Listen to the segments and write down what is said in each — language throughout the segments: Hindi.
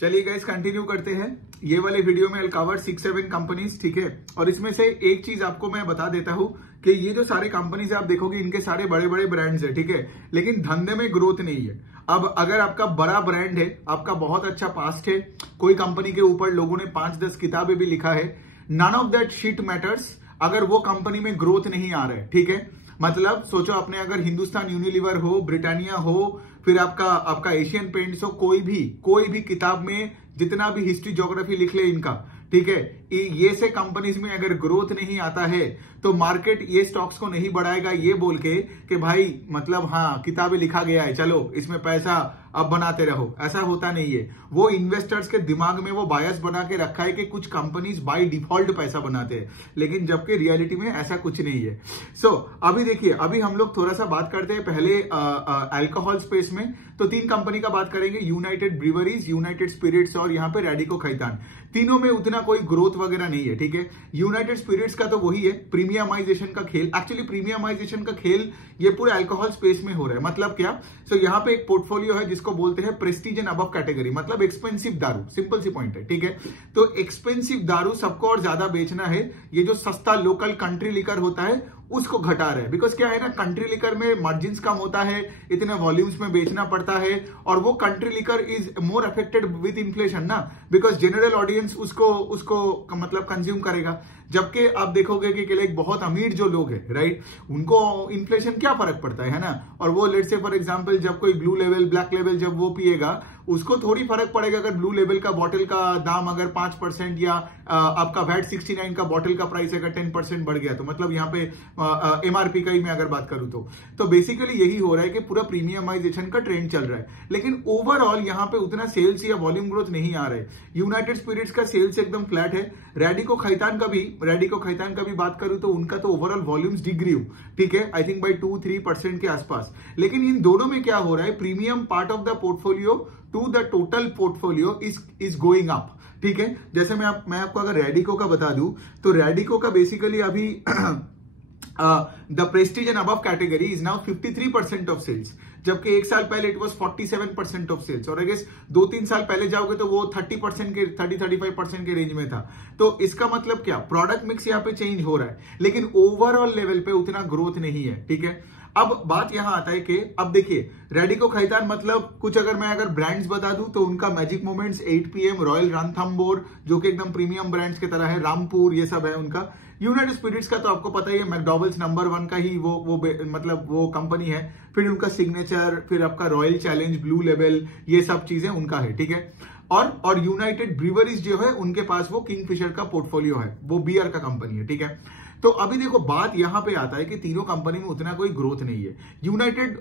चलिए गाइस कंटिन्यू करते हैं। ये वाले वीडियो में I'll cover 6-7 कंपनीज, ठीक है। और इसमें से एक चीज आपको मैं बता देता हूं कि ये जो सारे कंपनीज आप देखोगे इनके सारे बड़े बड़े ब्रांड्स है, ठीक है, लेकिन धंधे में ग्रोथ नहीं है। अब अगर आपका बड़ा ब्रांड है, आपका बहुत अच्छा पास्ट है, कोई कंपनी के ऊपर लोगों ने 5-10 किताबें भी लिखा है, none of that shit matters अगर वो कंपनी में ग्रोथ नहीं आ रहा है, ठीक है। मतलब सोचो आपने अगर हिंदुस्तान यूनिलीवर हो, ब्रिटानिया हो, फिर आपका एशियन पेंट्स हो, कोई भी किताब में जितना भी हिस्ट्री ज्योग्राफी लिख ले इनका, ठीक है, ये से कंपनीज में अगर ग्रोथ नहीं आता है तो मार्केट ये स्टॉक्स को नहीं बढ़ाएगा ये बोल के कि भाई मतलब हाँ किताबें लिखा गया है, चलो इसमें पैसा अब बनाते रहो। ऐसा होता नहीं है। वो इन्वेस्टर्स के दिमाग में वो बायस बना के रखा है कि कुछ कंपनीज बाय डिफॉल्ट पैसा बनाते हैं, लेकिन जबकि रियलिटी में ऐसा कुछ नहीं है। सो अभी देखिए, अभी हम लोग थोड़ा सा बात करते हैं पहले अल्कोहल स्पेस में। तो 3 कंपनी का बात करेंगे, यूनाइटेड ब्रीवरीज, यूनाइटेड स्पिरिट्स और यहाँ पे रैडिको खैतान। तीनों में उतना कोई ग्रोथ वगैरह नहीं है, ठीक है। यूनाइटेड स्पिरिट्स का तो वही है, प्रीमियमाइजेशन का खेल। एक्चुअली प्रीमियमाइजेशन का खेल ये पूरे अल्कोहल स्पेस में हो रहा है। मतलब क्या? सो यहाँ पे एक पोर्टफोलियो है जिसको बोलते हैं प्रेस्टीज एंड अबव कैटेगरी, मतलब एक्सपेंसिव दारू। सिंपल सी पॉइंट है, ठीक है। तो एक्सपेंसिव दारू सबको और ज्यादा बेचना है। ये जो सस्ता लोकल कंट्री लिकर होता है उसको घटा रहे हैं। बिकॉज क्या है ना, कंट्री लिकर में मार्जिन कम होता है, इतने वॉल्यूम्स में बेचना पड़ता है, और वो country liquor is more affected with inflation ना, बिकॉज जनरल ऑडियंस उसको मतलब कंज्यूम करेगा। जबकि आप देखोगे कि लाइक बहुत अमीर जो लोग हैं, राइट, उनको इन्फ्लेशन क्या फर्क पड़ता है ना। और वो लेट से फॉर एग्जांपल जब कोई ब्लू लेवल, ब्लैक लेवल जब वो पिएगा उसको थोड़ी फर्क पड़ेगा अगर ब्लू लेवल का बॉटल का दाम अगर 5% या आपका वैट 69 का बॉटल का प्राइस अगर 10% बढ़ गया, तो मतलब यहाँ पे एमआरपी का ही मैं अगर बात करूं तो बेसिकली यही हो रहा है कि पूरा प्रीमियमाइजेशन का ट्रेंड चल रहा है, लेकिन ओवरऑल यहाँ पे उतना सेल्स या वॉल्यूम ग्रोथ नहीं आ रहा है। यूनाइटेड स्पिरिट्स का सेल्स एकदम फ्लैट है। रैडिको खैतान का भी बात करूं तो उनका तो ओवरऑल वॉल्यूम्स डिग्रीव, ठीक है, आई थिंक बाई 2-3% के आसपास। लेकिन इन दोनों में क्या हो रहा है, premium part of the portfolio to the total portfolio is going up, ठीक है। जैसे मैं आपको अगर रैडिको का बता दूं तो रैडिको का बेसिकली अभी the prestige and above category is now 53% of sales, जबकि एक साल पहले इट वाज 47% ऑफ सेल्स, और आई गेस 2-3 साल पहले जाओगे तो वो 30-35% के रेंज में था। तो इसका मतलब क्या, प्रोडक्ट मिक्स यहाँ पे चेंज हो रहा है, लेकिन ओवरऑल लेवल पे उतना ग्रोथ नहीं है, ठीक है। अब बात यहां आता है कि अब देखिए रैडिको खैतान, मतलब कुछ अगर ब्रांड्स बता दूं तो उनका magic moments, 8 PM, royal Ranthambore जो कि एकदम प्रीमियम ब्रांड्स की तरह है, रामपुर, ये सब है उनका। यूनाइटेड स्पिरिट्स का तो आपको पता ही है, मैकडॉवेल्स नंबर 1 का ही वो कंपनी है। फिर उनका सिग्नेचर, फिर आपका रॉयल चैलेंज, ब्लू लेवल, ये सब चीजें उनका है, ठीक है। और यूनाइटेड ब्रीवरीज जो है उनके पास वो किंगफिशर का पोर्टफोलियो है, वो बियर का कंपनी है, ठीक है। तो अभी देखो बात यहां पे आता है कि तीनों कंपनी में उतना कोई ग्रोथ नहीं है। यूनाइटेड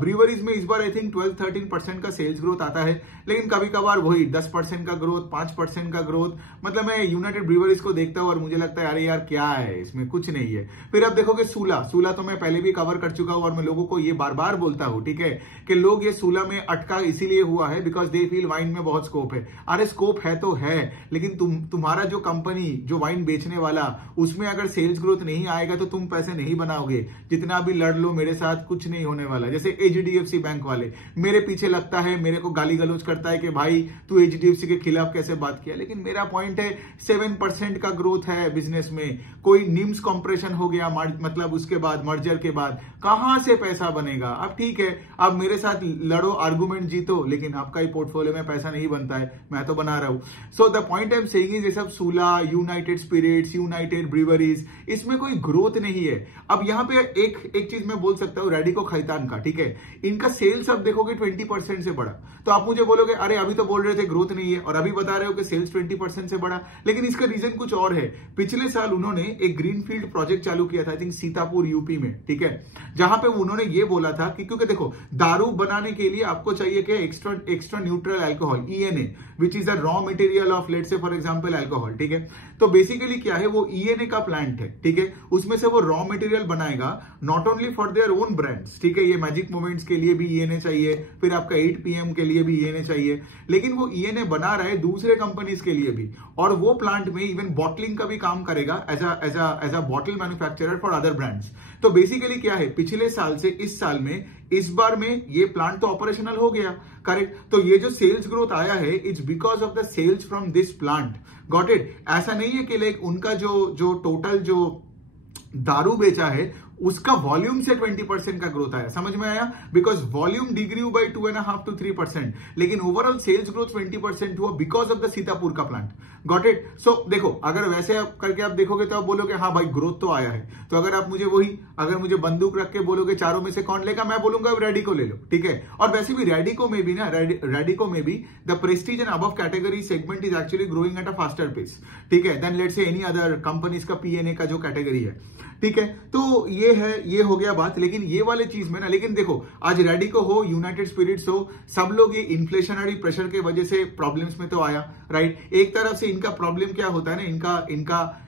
ब्रीवरीज में इस बार आई थिंक 12-13% का सेल्स ग्रोथ आता है, लेकिन कभी कभार वही 10% का ग्रोथ, 5% का ग्रोथ। मतलब मैं यूनाइटेड ब्रीवरीज को देखता हूं और मुझे लगता है अरे यार क्या है इसमें, कुछ नहीं है। फिर आप देखोगे सूला तो मैं पहले भी कवर कर चुका हूं और मैं लोगों को ये बार बार बोलता हूं, ठीक है, कि लोग ये सूला में अटका इसीलिए हुआ है बिकॉज दे फील वाइन में बहुत स्कोप है। अरे स्कोप है तो है, लेकिन तुम्हारा जो कंपनी जो वाइन बेचने वाला, उसमें अगर सेल्स ग्रोथ नहीं आएगा तो तुम पैसे नहीं बनाओगे। जितना भी लड़ लो मेरे साथ, कुछ नहीं होने वाला। जैसे HDFC बैंक वाले मेरे पीछे लगता है, मेरे को गाली गलौज करता है कि भाई तू HDFC के खिलाफ कैसे बात किया, लेकिन मेरा पॉइंट है 7% का ग्रोथ है बिजनेस में। कोई निम्स कॉम्प्रेशन हो गया, मतलब उसके बाद मर्जर के बाद कहां से पैसा बनेगा। अब ठीक है, अब मेरे साथ लड़ो, आर्गुमेंट जीतो, लेकिन आपका ही पोर्टफोलियो में पैसा नहीं बनता है, मैं तो बना रहा हूं। So the point I am saying is, ये सब सूला, यूनाइटेड स्पिरिट्स, यूनाइटेड ब्रीवरीज, इसमें कोई ग्रोथ नहीं है। अब यहां पे एक चीज मैं बोल सकता हूं रैडिको खैतान का, ठीक है, इनका सेल्स अब देखोगे 20% से बढ़ा। तो आप मुझे बोलोगे अरे अभी तो बोल रहे थे ग्रोथ नहीं है और अभी बता रहे हो कि सेल्स 20% से बढ़ा, लेकिन इसका रीजन कुछ और है। पिछले साल उन्होंने एक ग्रीनफील्ड प्रोजेक्ट चालू किया था, आई थिंक सीतापुर यूपी में, ठीक है, जहां पे उन्होंने ये बोला था कि क्योंकि देखो दारू बनाने के लिए आपको चाहिए कि extra neutral alcohol, ENA, which is a raw material of let's say for example alcohol, ठीक है। तो बेसिकली क्या है, वो ENA का प्लांट है, ठीक है, उसमें से वो रॉ मटेरियल बनाएगा not only for their own brands, ठीक है। ये मैजिक मोमेंट्स के लिए भी ENA चाहिए, फिर आपका 8 PM के लिए भी ENA चाहिए, लेकिन वो ENA बना रहा है दूसरे कंपनीज के लिए भी, और वो प्लांट में इवन बॉटलिंग का भी काम करेगा as a bottle manufacturer for other brands. तो बेसिकली क्या है, पिछले साल से इस साल में इस बार में ये प्लांट तो ऑपरेशनल हो गया, करेक्ट। तो ये जो सेल्स ग्रोथ आया है it's because of the sales from this plant, got it. ऐसा नहीं है कि लाइक उनका जो टोटल जो दारू बेचा है उसका वॉल्यूम से 20% का ग्रोथ आया, समझ में आया? Because volume degrew by 2.5 to 3%, लेकिन ओवरऑल सेल्स ग्रोथ 20% हुआ बिकॉज ऑफ द सीतापुर का प्लांट, गॉट इट। सो देखो, अगर वैसे आप करके आप देखोगे तो आप बोलोगे हाँ भाई ग्रोथ तो आया है। तो अगर आप मुझे अगर मुझे बंदूक रख के बोलोगे चारों में से कौन लेगा, मैं बोलूंगा रेडिको ले लो, ठीक है। और वैसे भी रेडिको में भी the prestige and above category segment is actually growing at a faster pace, ठीक है, then let's say any other companies का पीएनए का जो कैटेगरी है, ठीक है। तो ये हो गया बात। लेकिन ये वाले चीज में ना, लेकिन देखो आज रेडिको हो, यूनाइटेड स्पिरिट्स हो, सब लोग ये इन्फ्लेशनरी प्रेशर के वजह से प्रॉब्लम्स में तो आया, राइट। एक तरफ से इनका प्रॉब्लम क्या होता है ना,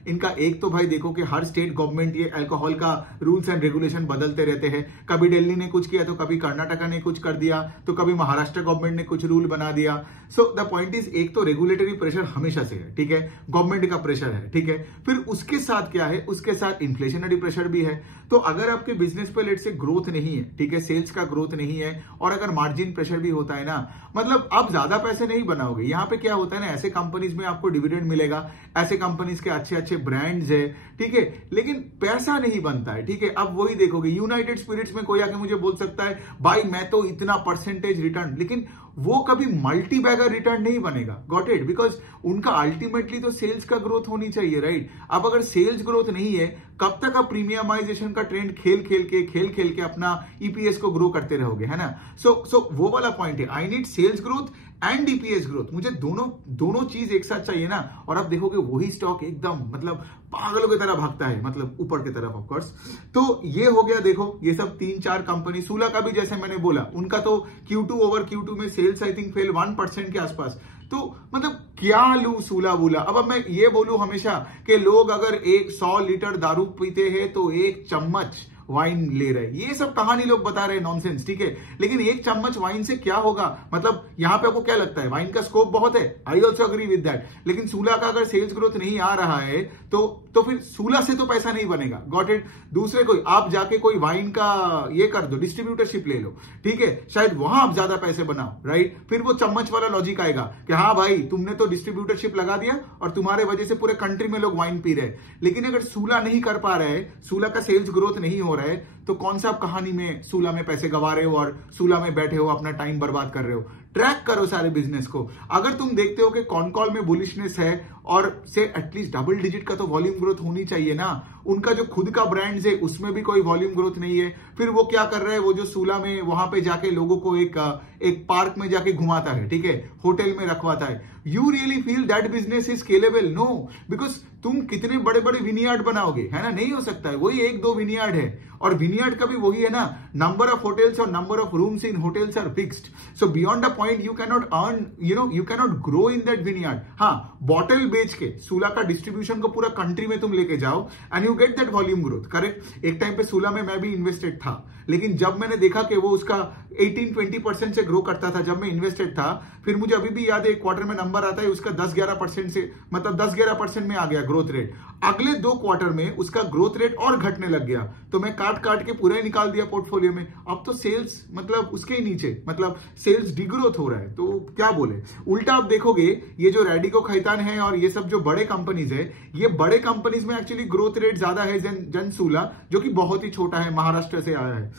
इनका एक तो भाई देखो कि हर स्टेट गवर्नमेंट ये अल्कोहल का रूल्स एंड रेगुलेशन बदलते रहते हैं। कभी दिल्ली ने कुछ किया तो कभी कर्नाटका ने कुछ कर दिया, तो कभी महाराष्ट्र गवर्नमेंट ने कुछ रूल बना दिया। सो द पॉइंट इज, एक तो रेगुलेटरी प्रेशर हमेशा से है, ठीक है, गवर्नमेंट का प्रेशर है, ठीक है। फिर उसके साथ क्या है, उसके साथ इन्फ्लेशनरी प्रेशर भी है। तो अगर आपके बिजनेस पे लेट से ग्रोथ नहीं है, ठीक है, सेल्स का ग्रोथ नहीं है, और अगर मार्जिन प्रेशर भी होता है ना, मतलब आप ज्यादा पैसे नहीं बनाओगे। यहाँ पे क्या होता है ना, ऐसे कंपनीज में आपको डिविडेंड मिलेगा, ऐसे कंपनीज के अच्छे अच्छे ब्रांड्स है, ठीक है, लेकिन पैसा नहीं बनता है, ठीक है। अब वही देखोगे, यूनाइटेड स्पिरिट्स में कोई आके मुझे बोल सकता है भाई मैं तो इतना परसेंटेज रिटर्न, लेकिन वो कभी मल्टी बैगर रिटर्न नहीं बनेगा, गॉट इट, बिकॉज उनका अल्टीमेटली तो सेल्स का ग्रोथ होनी चाहिए, राइट। अब अगर सेल्स ग्रोथ नहीं है, कब तक आप प्रीमियमाइजेशन का ट्रेंड खेल खेल के अपना ईपीएस को ग्रो करते रहोगे, है ना। सो वो वाला पॉइंट है, I need sales growth and EPS growth, मुझे दोनों चीज एक साथ चाहिए ना। और आप देखोगे वही स्टॉक एकदम मतलब पागलों की तरह भागता है, मतलब ऊपर की तरफ ऑफकोर्स। तो ये हो गया, देखो ये सब 3-4 कंपनी, सूला का भी जैसे मैंने बोला, उनका तो Q2 over Q2 में सेल्स आई थिंक फेल 1% के आसपास। तो मतलब क्या लू सूला वूला। अब मैं ये बोलूं हमेशा कि लोग अगर 100 लीटर दारू पीते हैं तो 1 चम्मच वाइन ले रहे, ये सब कहानी लोग बता रहे हैं, नॉनसेंस, ठीक है। लेकिन 1 चम्मच वाइन से क्या होगा, मतलब यहां पे आपको क्या लगता है, वाइन का स्कोप बहुत है, I also agree with that. लेकिन सूला का अगर सेल्स ग्रोथ नहीं आ रहा है तो फिर सूला से तो पैसा नहीं बनेगा, गॉट इट। दूसरे कोई आप जाके कोई वाइन का ये कर दो, डिस्ट्रीब्यूटरशिप ले लो, ठीक है, शायद वहां आप ज्यादा पैसे बनाओ, राइट। फिर वो चम्मच वाला लॉजिक आएगा कि हाँ भाई तुमने तो डिस्ट्रीब्यूटरशिप लगा दिया और तुम्हारे वजह से पूरे कंट्री में लोग वाइन पी रहे हैं। लेकिन अगर सूला नहीं कर पा रहे हैं, सूला का सेल्स ग्रोथ नहीं हो रहा है, तो कौन सा आप कहानी में सूला में पैसे गवा रहे हो और सूला में बैठे हो, अपना टाइम बर्बाद कर रहे हो। ट्रैक करो सारे बिजनेस को। अगर तुम देखते हो कि कौन कॉल में बुलिशनेस है और से एटलीस्ट डबल डिजिट का तो वॉल्यूम ग्रोथ होनी चाहिए ना। उनका जो खुद का ब्रांड्स है उसमें भी कोई वॉल्यूम ग्रोथ नहीं है। फिर वो क्या कर रहा है, वो जो सूला में वहां पे जाके लोगों को एक पार्क में जाके घुमाता है, ठीक है, होटल में रखवाता है। You really feel that business is scalable? No, because तुम कितने बड़े बड़े विनियार्ड बनाओगे, है ना, नहीं हो सकता है। वही 1-2 विनियार्ड है, और विनियार्ड का भी वही है ना, नंबर ऑफ होटल्स और number of rooms in hotels are fixed. So beyond the point you cannot earn, you cannot grow in that vineyard. हाँ, बॉटल बेच के सूला का डिस्ट्रीब्यूशन को पूरा कंट्री में तुम लेके जाओ and you get that volume growth, correct. एक टाइम पे सूला में मैं भी इन्वेस्टेड था, लेकिन जब मैंने देखा कि वो उसका 18-20% से ग्रो करता था जब मैं इन्वेस्टेड था, फिर मुझे अभी भी याद है, एक क्वार्टर में नंबर आता है उसका 10-11% से, मतलब 10-11% में आ गया ग्रोथ रेट। अगले 2 क्वार्टर में उसका ग्रोथ रेट और घटने लग गया, तो मैं काट के पूरा ही निकाल दिया पोर्टफोलियो में। अब तो सेल्स मतलब उसके ही नीचे, मतलब सेल्स डिग्रोथ हो रहा है। तो क्या बोले, उल्टा आप देखोगे ये जो रेडिको खैतान है और ये सब जो बड़े कंपनीज है, ये बड़े कंपनीज में एक्चुअली ग्रोथ रेट ज्यादा है जन सूला, जो कि बहुत ही छोटा है, महाराष्ट्र से आया है।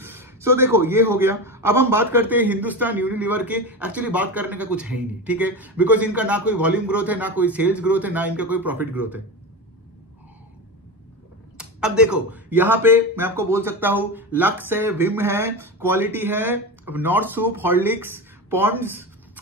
सो देखो ये हो गया। अब हम बात करते हैं हिंदुस्तान यूनिलीवर के। एक्चुअली बात करने का कुछ है ही नहीं, ठीक है, बिकॉज इनका ना कोई वॉल्यूम ग्रोथ है, ना कोई सेल्स ग्रोथ है, ना इनका कोई प्रॉफिट ग्रोथ है। अब देखो यहां पे मैं आपको बोल सकता हूं, लक्स है, विम है, क्वालिटी है, नॉर्थ सूप, हॉर्लिक्स, पॉन्ड्स,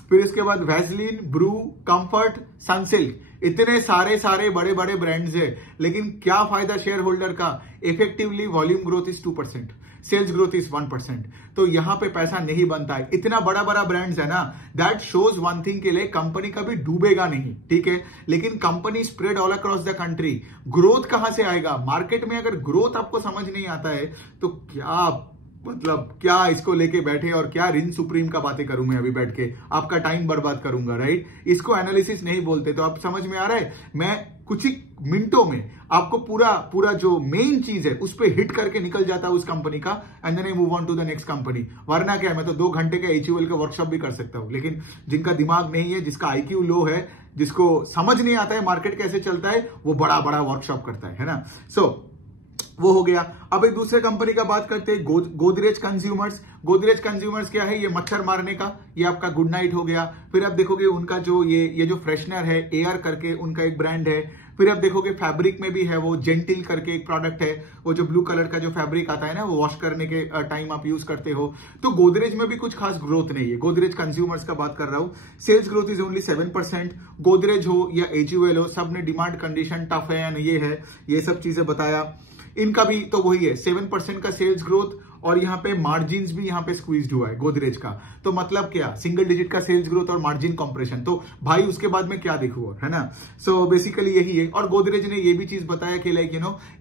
फिर इसके बाद वैसलीन, ब्रू, कंफर्ट, सनसिल्क, इतने सारे बड़े बड़े ब्रांड्स है। लेकिन क्या फायदा शेयर होल्डर का, effectively volume growth is 2%, sales growth is 1%। तो यहां पे पैसा नहीं बनता है। इतना बड़ा ब्रांड्स है ना, दैट शोज वन थिंग के लिए कंपनी कभी डूबेगा नहीं, ठीक है। लेकिन company spread all across the country, growth कहां से आएगा? मार्केट में अगर ग्रोथ आपको समझ नहीं आता है तो क्या मतलब क्या इसको लेके बैठे और क्या रिन सुप्रीम का बातें करूं मैं अभी बैठ के, आपका टाइम बर्बाद करूंगा, राइट। इसको एनालिसिस नहीं बोलते। तो आप समझ में आ रहा है, मैं कुछ ही मिनटों में आपको पूरा जो मेन चीज है उस पर हिट करके निकल जाता है उस कंपनी का, and then I move on to the next company. वरना क्या है, मैं तो 2 घंटे का HUL का वर्कशॉप भी कर सकता हूं, लेकिन जिनका दिमाग नहीं है, जिसका IQ लो है, जिसको समझ नहीं आता है मार्केट कैसे चलता है, वो बड़ा बड़ा वर्कशॉप करता है ना। वो हो गया। अब एक दूसरे कंपनी का बात करते हैं, गोदरेज कंज्यूमर्स। गोदरेज कंज्यूमर्स क्या है, ये मच्छर मारने का, ये आपका गुड नाइट हो गया। फिर आप देखोगे उनका जो ये जो फ्रेशनर है, एयर करके उनका एक ब्रांड है। फिर आप देखोगे फैब्रिक में भी है, वो जेंटिल करके एक प्रोडक्ट है, वो जो ब्लू कलर का जो फैब्रिक आता है ना, वो वॉश करने के टाइम आप यूज करते हो। तो गोदरेज में भी कुछ खास ग्रोथ नहीं है। गोदरेज कंज्यूमर्स का बात कर रहा हूं, sales growth is only 7%। Godrej हो या HUL हो, सब ने डिमांड कंडीशन टफ है या नहीं है, ये सब चीजें बताया। इनका भी तो वही है, 7% का सेल्स ग्रोथ, और यहाँ पे मार्जिन भी यहाँ पे स्क्वीज्ड हुआ है गोदरेज का। तो मतलब क्या, सिंगल डिजिट का सेल्स ग्रोथ और मार्जिन कॉम्प्रेशन, तो भाई उसके बाद में क्या देखूं, है ना। सो बेसिकली यही है। और गोदरेज ने ये भी चीज बताया कि लाइक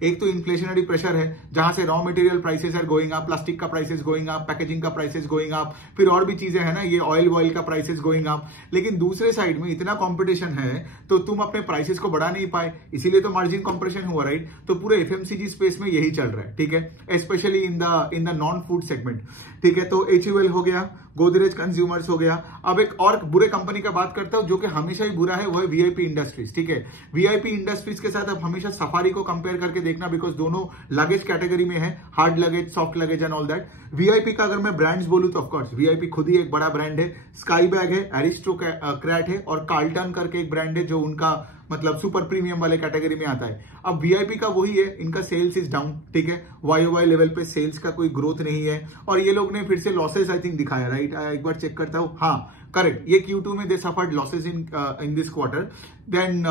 एक तो इन्फ्लेशनरी प्रेशर है, जहां से raw material prices are going up, plastic का प्राइसेस गोइंग अप, पैकेजिंग का प्राइसेस गोइंग अप, फिर और भी चीजें है ना, ये ऑयल का प्राइसेस गोइंग अप। लेकिन दूसरे साइड में इतना कॉम्पिटिशन है तो तुम अपने प्राइसेस को बढ़ा नहीं पाए, इसीलिए तो मार्जिन कॉम्प्रेशन हुआ, राइट। तो पूरे FMCG स्पेस में यही चल रहा है, ठीक है, specially in the non food segment, ठीक है। तो HUL हो गया, गोदरेज कंज्यूमर्स हो गया। अब एक और बुरे कंपनी का बात करता हूं, जो कि हमेशा ही बुरा है, वो है VIP इंडस्ट्रीज, ठीक है। VIP इंडस्ट्रीज के साथ आप हमेशा सफारी को कंपेयर करके देखना, बिकॉज दोनों लगेज कैटेगरी में है, hard luggage, soft luggage and all that. VIP का अगर मैं ब्रांड्स बोलूं तो ऑफकोर्स VIP खुद ही एक बड़ा ब्रांड है। स्काई बैग है, एरिस्टोक्रैट है, और कार्ल्टन करके एक ब्रांड है जो उनका मतलब सुपर प्रीमियम वाले कैटेगरी में आता है। अब VIP का वही है, इनका सेल्स इज डाउन, ठीक है, YOY लेवल पे सेल्स का कोई ग्रोथ नहीं है, और ये लोग ने फिर से लॉसेस आई थिंक दिखाया, राइट। एक बार चेक करता हूं, हाँ करेक्ट, ये Q2 में they suffered losses in this quarter, then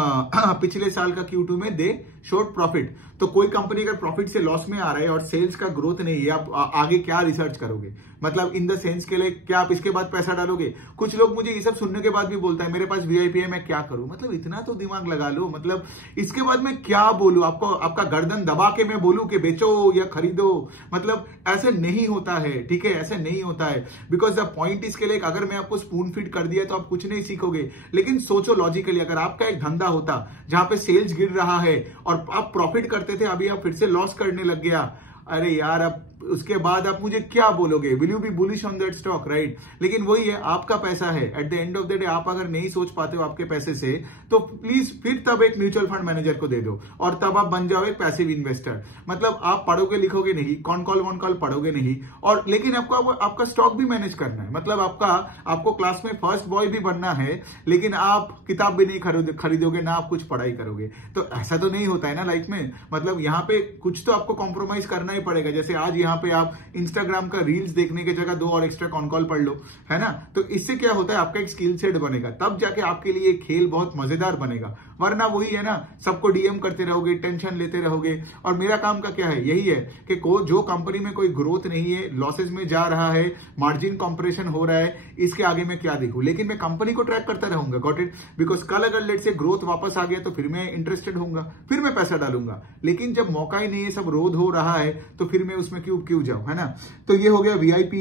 पिछले साल का Q2 में दे शोड प्रॉफिट। तो कोई कंपनी अगर प्रॉफिट से लॉस में आ रहा है और सेल्स का ग्रोथ नहीं है, आप आगे क्या रिसर्च करोगे, मतलब इन द सेंस के लिए क्या आप इसके बाद पैसा डालोगे। कुछ लोग मुझे ये सब सुनने के बाद भी बोलता है मेरे पास VIP है, मैं क्या करूं, मतलब इतना तो दिमाग लगा लो, मतलब इसके बाद मैं क्या बोलूं आपको, आपका गर्दन दबा के मैं बोलूं कि बेचो या खरीदो, मतलब ऐसे नहीं होता है, ठीक है, ऐसे नहीं होता है। बिकॉज द पॉइंट इसके लिए अगर मैं आपको स्पून फीड कर दिया तो आप कुछ नहीं सीखोगे। लेकिन सोचो लॉजिकली, अगर आपका एक धंधा होता जहां पे सेल्स गिर रहा है और आप प्रॉफिट करते थे, अभी आप फिर से लॉस करने लग गया, अरे यार अब उसके बाद आप मुझे क्या बोलोगे, will you B bullish on that stock, right. लेकिन वही है, आपका पैसा है, at the end of the day आप अगर नहीं सोच पाते हो आपके पैसे से, तो प्लीज फिर तब एक म्यूचुअल फंड मैनेजर को दे दो और तब आप बन जाओ एक पैसिव इन्वेस्टर। मतलब आप पढ़ोगे लिखोगे नहीं, कॉन कॉल पढ़ोगे नहीं, और लेकिन आपको आपका स्टॉक भी मैनेज करना है। मतलब आपको क्लास में फर्स्ट बॉय भी बनना है, लेकिन आप किताब भी नहीं खरीदोगे ना, आप कुछ पढ़ाई करोगे, तो ऐसा तो नहीं होता है ना लाइफ में। मतलब यहाँ पे कुछ तो आपको कॉम्प्रोमाइज करना ही पड़ेगा। जैसे आज यहाँ पे आप इंस्टाग्राम का रील्स देखने की जगह 2 और एक्स्ट्रा कॉन कॉल पढ़ लो, है ना। तो इससे क्या होता है, आपका एक स्किल सेट बनेगा, तब जाके आपके लिए खेल बहुत मजेदार बनेगा। वरना वही है ना, सबको DM करते रहोगे, टेंशन लेते रहोगे। और मेरा काम का क्या है, यही है कि जो कंपनी में कोई ग्रोथ नहीं है, लॉसेस में जा रहा है, मार्जिन कॉम्प्रेशन हो रहा है, इसके आगे मैं क्या देखूं। लेकिन मैं कंपनी को ट्रैक करता रहूंगा, गॉट इट। बिकॉज कल अगर लेट से ग्रोथ वापस आ गया तो फिर मैं इंटरेस्टेड होऊंगा, फिर मैं पैसा डालूंगा। लेकिन जब मौका ही नहीं है, सब रोध हो रहा है, तो फिर मैं उसमें क्यों जाऊं, है ना। तो ये हो गया VIP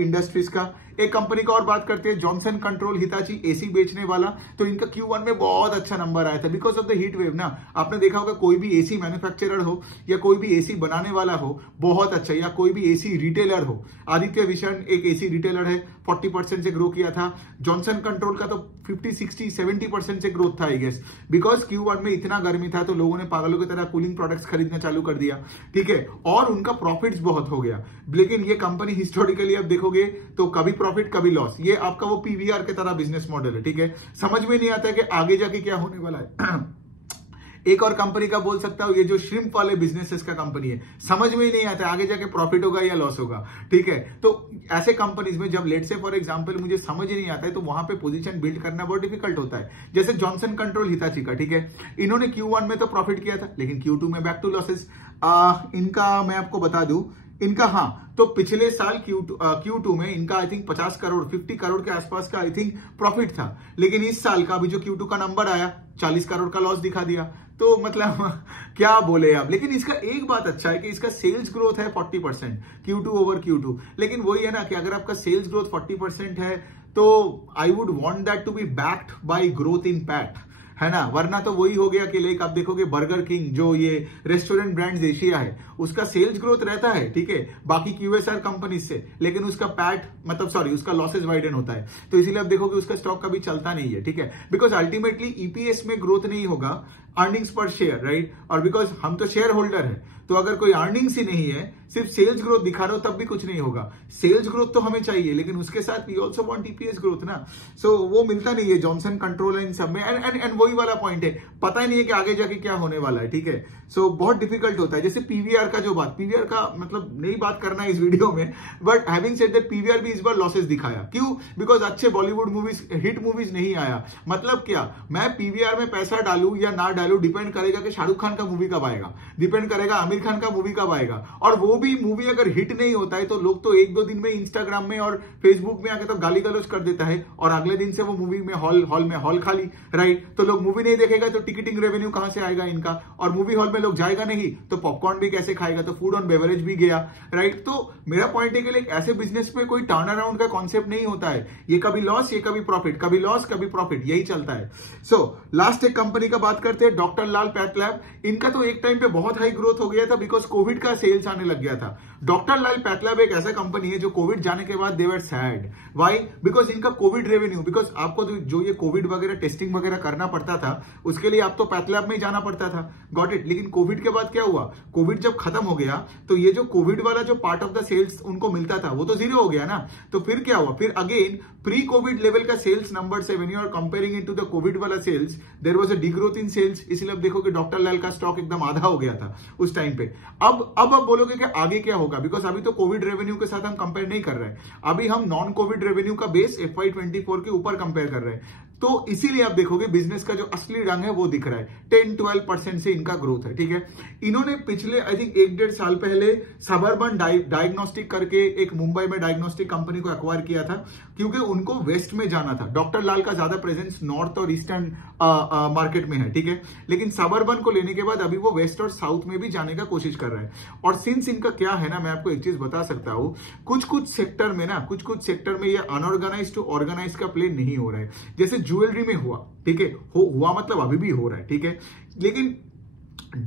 इंडस्ट्रीज का। एक कंपनी का और बात करते हैं, जॉनसन कंट्रोल हिताची, AC बेचने वाला। तो इनका Q1 में बहुत अच्छा नंबर आया था because of the heat wave ना। आपने देखा होगा कोई भी AC मैन्युफैक्चरर हो या कोई भी AC बनाने वाला हो, बहुत अच्छा, या कोई भी AC रिटेलर हो, आदित्य विशन एक AC रिटेलर है, 40% से ग्रो किया था। जॉनसन कंट्रोल का तो 50, 60, 70% से ग्रोथ था आई गेस, बिकॉज Q1 में इतना गर्मी था तो लोगों ने पागलों की तरह कूलिंग प्रोडक्ट्स खरीदना चालू कर दिया, ठीक है, और उनका प्रॉफिट्स बहुत हो गया। लेकिन ये कंपनी हिस्टोरिकली अब देखोगे तो कभी प्रॉफिट कभी लॉस, ये आपका वो PVR के तरह बिजनेस मॉडल है, ठीक है। समझ में नहीं आता है कि आगे जाके क्या होने वाला है। एक और कंपनी का बोल सकता हूं, ये जो श्रिम्प वाले बिजनेसेस का कंपनी है, समझ में ही नहीं आता आगे जाके प्रॉफिट होगा या लॉस होगा, ठीक है। तो ऐसे कंपनीज में जब लेट से फॉर एग्जांपल मुझे समझ ही नहीं आता है, तो वहां पे पोजीशन बिल्ड करना बहुत डिफिकल्ट होता है। जैसे जॉनसन कंट्रोल हिताची का, ठीक है, इन्होंने Q1 में तो प्रॉफिट किया था, लेकिन Q2 में बैक टू लॉसेस। इनका मैं आपको बता दूं, इनका, हाँ, तो पिछले साल Q2 में इनका आई थिंक 50 करोड़ 50 करोड़ के आसपास का आई थिंक प्रॉफिट था, लेकिन इस साल का अभी जो Q2 का नंबर आया 40 करोड़ का लॉस दिखा दिया। तो मतलब क्या बोले आप। लेकिन इसका एक बात अच्छा है कि इसका सेल्स ग्रोथ है 40% Q2 ओवर Q2। लेकिन वही है ना कि अगर आपका सेल्स ग्रोथ 40% है तो I would want that to be backed by growth in PAT, है ना, वरना तो वही हो गया कि लाइक आप देखोगे बर्गर किंग जो ये रेस्टोरेंट ब्रांड्स एशिया है उसका सेल्स ग्रोथ रहता है, ठीक है, बाकी QSR कंपनी से, लेकिन उसका पैट मतलब सॉरी उसका लॉसेज वाइडन होता है। तो इसीलिए आप देखोगे उसका स्टॉक कभी चलता नहीं है, ठीक है, बिकॉज अल्टीमेटली EPS में ग्रोथ नहीं होगा, अर्निंग्स पर शेयर, राइट, और बिकॉज हम तो शेयर होल्डर है, तो अगर कोई अर्निंग्स ही नहीं है, सिर्फ सेल्स ग्रोथ दिखा रहे हो तब भी कुछ नहीं होगा। सेल्स ग्रोथ तो हमें चाहिए, लेकिन उसके साथ we also want EPS growth ना। सो वो मिलता नहीं है जॉनसन कंट्रोल इन सब में। एंड वही वाला पॉइंट है, पता ही नहीं है कि आगे जाके क्या होने वाला है, ठीक है। सो बहुत डिफिकल्ट होता है। जैसे PVR का जो बात, PVR का मतलब नहीं बात करना है इस वीडियो में, but having said that PVR भी इस बार लॉसेस दिखाया। क्यों? बिकॉज अच्छे बॉलीवुड मूवीज, हिट मूवीज नहीं आया। मतलब क्या, मैं PVR में पैसा डालू या ना डालू डिपेंड करेगा कि शाहरुख खान का मूवी कब आएगा, डिपेंड करेगा आमिर खान का मूवी कब आएगा। और वो भी मूवी अगर हिट नहीं होता है तो लोग तो 1-2 दिन में इंस्टाग्राम में और फेसबुक में आके तो गाली गलौज कर देता है, और अगले दिन से वो मूवी में हॉल खाली, राइट। तो लोग मूवी नहीं देखेगा तो टिकटिंग रेवेन्यू कहां से आएगा इनका, और मूवी हॉल में लोग जाएगा नहीं तो पॉपकॉर्न भी कैसे खाएगा, तो फूड ऑन बेवरेज भी गया, राइट। तो मेरा पॉइंट है कि ऐसे बिजनेस में कोई टर्न अराउंड का कॉन्सेप्ट नहीं होता है, ये कभी लॉस ये कभी प्रॉफिट, कभी लॉस कभी प्रॉफिट, यही चलता है। सो लास्ट एक कंपनी का बात करते हैं, डॉक्टर लाल पैथ लैब। इनका तो एक टाइम पे बहुत हाई ग्रोथ हो गया था बिकॉज कोविड का सेल्स आने लग गया था। डॉक्टर लाल पैथ लैब एक ऐसा कंपनी है जो कोविड जाने के बाद दे वर सैड। व्हाई? बिकॉज इनका कोविड रेवेन्यू, बिकॉज आपको जो ये कोविड वगैरह टेस्टिंग वगैरह करना पड़ता था उसके लिए आप तो पैथ लैब में ही जाना पड़ता था, गॉट इट। लेकिन कोविड के बाद क्या हुआ, कोविड जब खत्म हो गया तो ये जो कोविड वाला जो पार्ट ऑफ द सेल्स उनको मिलता था वो तो जीरो हो गया ना। तो फिर क्या हुआ, फिर अगेन प्री कोविड लेवल का सेल्स नंबर से when you are comparing it to the covid वाला sales there was a degrowth in sales. इसलिए अब देखोगे डॉक्टर लाल का स्टॉक एकदम आधा हो गया था उस टाइम पे। अब आप बोलोगे कि आगे क्या होगा, बिकॉज अभी तो कोविड रेवेन्यू के साथ हम कंपेयर नहीं कर रहे हैं, अभी हम नॉन कोविड रेवेन्यू का बेस FY24 के ऊपर कंपेयर कर रहे हैं। तो इसीलिए आप देखोगे बिजनेस का जो असली रंग है वो दिख रहा है, 10-12% से इनका ग्रोथ है, ठीक है। इन्होंने पिछले आई थिंक 1-1.5 साल पहले सबर्बन डायग्नोस्टिक करके एक मुंबई में डायग्नोस्टिक कंपनी को एक्वायर किया था, क्योंकि उनको वेस्ट में जाना था। डॉक्टर लाल का ज्यादा प्रेजेंस नॉर्थ और ईस्टर्न मार्केट में है, ठीक है, लेकिन सबर्बन को लेने के बाद अभी वो वेस्ट और साउथ में भी जाने का कोशिश कर रहा है। और सिंस इनका क्या है ना, मैं आपको एक चीज बता सकता हूं, कुछ सेक्टर में ना, कुछ सेक्टर में ये अनऑर्गेनाइज टू ऑर्गेनाइज का प्ले नहीं हो रहा है। जैसे ज्वेलरी में हुआ, ठीक है, हुआ मतलब अभी भी हो रहा है, ठीक है, लेकिन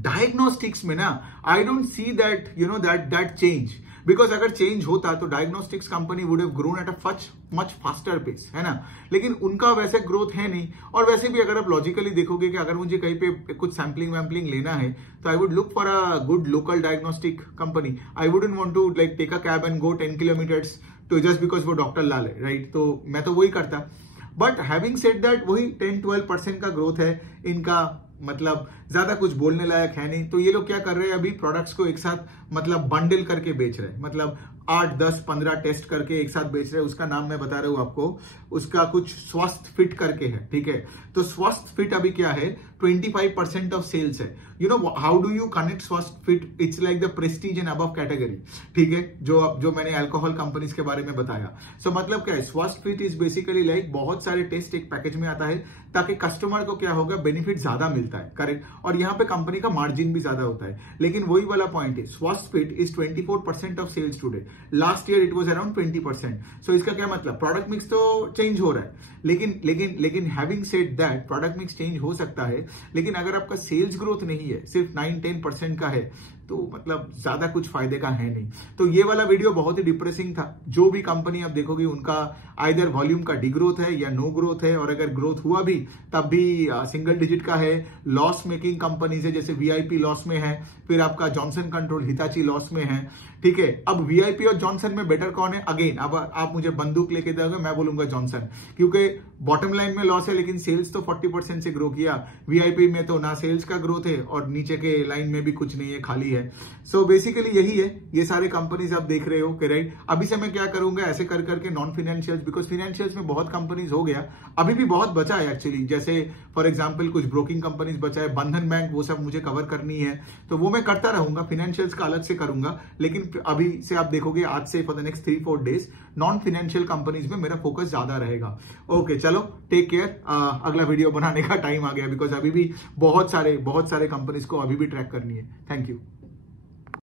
डायग्नोस्टिक्स में ना I don't see that you know that change. Because अगर चेंज होता तो diagnostics company would have grown at a much faster pace, है ना, लेकिन उनका वैसे ग्रोथ है नहीं। और वैसे भी अगर आप लॉजिकली देखोगे कि अगर मुझे कहीं पे कुछ सैम्पलिंग वैम्पलिंग लेना है तो I would look for a good local diagnostic company. I wouldn't want to like take a cab and go 10 kilometres तो जस्ट बिकॉज वो डॉक्टर लाल है, राइट। तो मैं तो वही करता। बट हैविंग सेड दैट वही 10-12% का ग्रोथ है इनका, मतलब ज्यादा कुछ बोलने लायक है नहीं। तो ये लोग क्या कर रहे हैं, अभी प्रोडक्ट्स को एक साथ मतलब बंडल करके बेच रहे हैं, मतलब 8, 10, 15 टेस्ट करके एक साथ बेच रहे हैं। उसका नाम मैं बता रहा हूं आपको, उसका कुछ स्वस्थ फिट करके है, ठीक है। तो स्वस्थ फिट अभी क्या है, 25% ऑफ सेल्स है। You know how do you connect Swasth Fit, it's like the prestige and above category, ठीक है, जो मैंने अल्कोहल कंपनीज के बारे में बताया। सो मतलब क्या है, Swasth fit is basically like बहुत सारे टेस्ट एक पैकेज में आता है ताकि कस्टमर को क्या होगा, बेनिफिट ज्यादा मिलता है, करेक्ट। और यहाँ पे कंपनी का मार्जिन भी ज्यादा होता है। लेकिन वही वाला पॉइंट है, स्वस्थ फिट इज 24% ऑफ sales today, last year it was around 20%। So इसका क्या मतलब, प्रोडक्ट मिक्स तो चेंज हो रहा है, लेकिन having said that product mix change हो सकता है, लेकिन अगर आपका सेल्स ग्रोथ नहीं है, सिर्फ 9-10% का है, तो मतलब ज्यादा कुछ फायदे का है नहीं। तो ये वाला वीडियो बहुत ही डिप्रेसिंग था। जो भी कंपनी आप देखोगे उनका आइदर वॉल्यूम का डिग्रोथ है या नो ग्रोथ है, और अगर ग्रोथ हुआ भी तब भी सिंगल डिजिट का है। लॉस मेकिंग कंपनीज है, जैसे VIP लॉस में है, फिर आपका जॉनसन कंट्रोल हिताची लॉस में है, ठीक है। अब VIP और जॉनसन में बेटर कौन है, अगेन अब आप मुझे बंदूक लेके दोगे, मैं बोलूंगा जॉनसन, क्योंकि बॉटम लाइन में लॉस है लेकिन सेल्स तो 40% से ग्रो किया। VIP में तो ना सेल्स का ग्रोथ है और नीचे के लाइन में भी कुछ नहीं है, खाली है। सो बेसिकली यही है, ये सारे कंपनीज आप देख रहे हो कि राइट। अभी से मैं क्या करूंगा, ऐसे कर करके नॉन फाइनेंशियल्स, बिकॉज फाइनेंशियल्स में बहुत कंपनीज हो गया, अभी भी बहुत बचा है एक्चुअली। जैसे फॉर एग्जांपल कुछ ब्रोकिंग कंपनीज बचा है, बंधन बैंक, वो सब मुझे कवर करनी है, तो वो मैं करता रहूंगा। फाइनेंशियल्स का अलग से करूंगा, लेकिन अभी से आप देखोगे आज से for the next 3-4 days non financial companies में मेरा फोकस ज्यादा रहेगा। ओके चलो, टेक केयर। अगला वीडियो बनाने का टाइम आ गया, बिकॉज अभी भी बहुत सारे कंपनीज को अभी भी ट्रैक करनी है। Thank you.